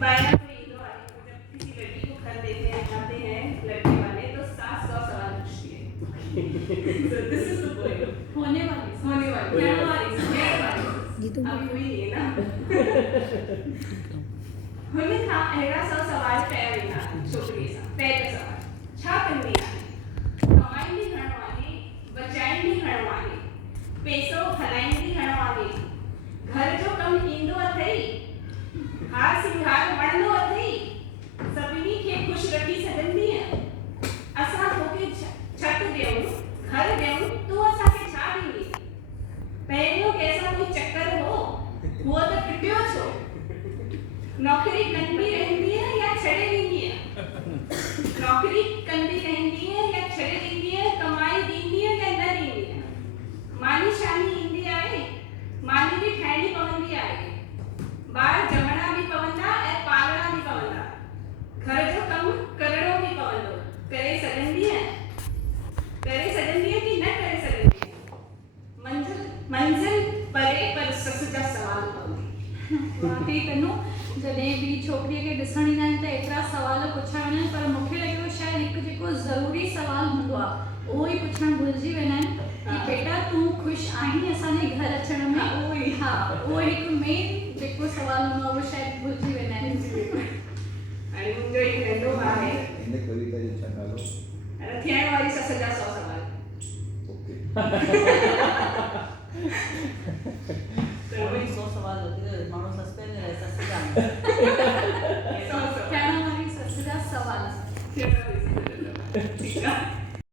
बायना कोई ईंदो आहे, जब किसी लड़की को घर देते हैं आते हैं लड़के वाले तो 700 सवाल पूछती है। So this is the point. होने वाली अब कोई नहीं है ना। हुन खां अहिड़ा 100 सवाल कया वेंदा छोकिरीअ सां। पहिरियों सवाल छा कंदी आहे, कमाईंदी घणो आहे, बचाईंदी घणो आहे, पैसो हलाईंदी घणो आहे, घर जो कमु ईंदो अथई, हार सिंगार वणंदो अथई, सभिनी खे ख़ुशि रखी सघंदी आहे, असां तोखे छत ॾियूं, घर ॾियूं, तूं असांखे छा ॾींदी? पहिरियों कंहिंसां कोई चक्कर हो, हुअ त फिटियो छो? नौकरी कंदी रहंदी है या छड़े ॾींदी है? नौकरी कंदी रहंदी है या छड़े ॾींदी है? कमाई ॾींदी है या न ॾींदी है? मानी शानी ईंदी आहे, मानी बि ठाहिणी पवंदी आहे, ॿार ॼमणा बि पवंदा ऐं पालणा बि पवंदा, घर जो कमु करणो बि पवंदो, करे सघंदी है कि न करे सघंदी है? मंज़िल परे पर सस जा सवाल पवंदी। वाकई तनु जॾहिं बि छोकिरीअ खे ॾिसण ईंदा आहिनि त एतिरा सवाल पुछण आहिनि, पर मूंखे लॻियो शायदि हिकु जेको ज़रूरी सवाल हूंदो आहे उहो ई पुछणु भुलिजी वेंदा आहिनि कि बेटा तूं ख़ुशि आहीं असांजे घर अचण में? हा, उहो हिकु मेन जेको सवाल हूंदो आहे उहो शायदि भुलिजी वेंदा आहिनि। ऐं मुंहिंजो हिकु नंढो भाउ आहे, हिन कविता जो छा नालो? थियण वारी सस जा 100 सवाल। ओके। वही 100 सवाल होते हैं, मानो सस्पेंस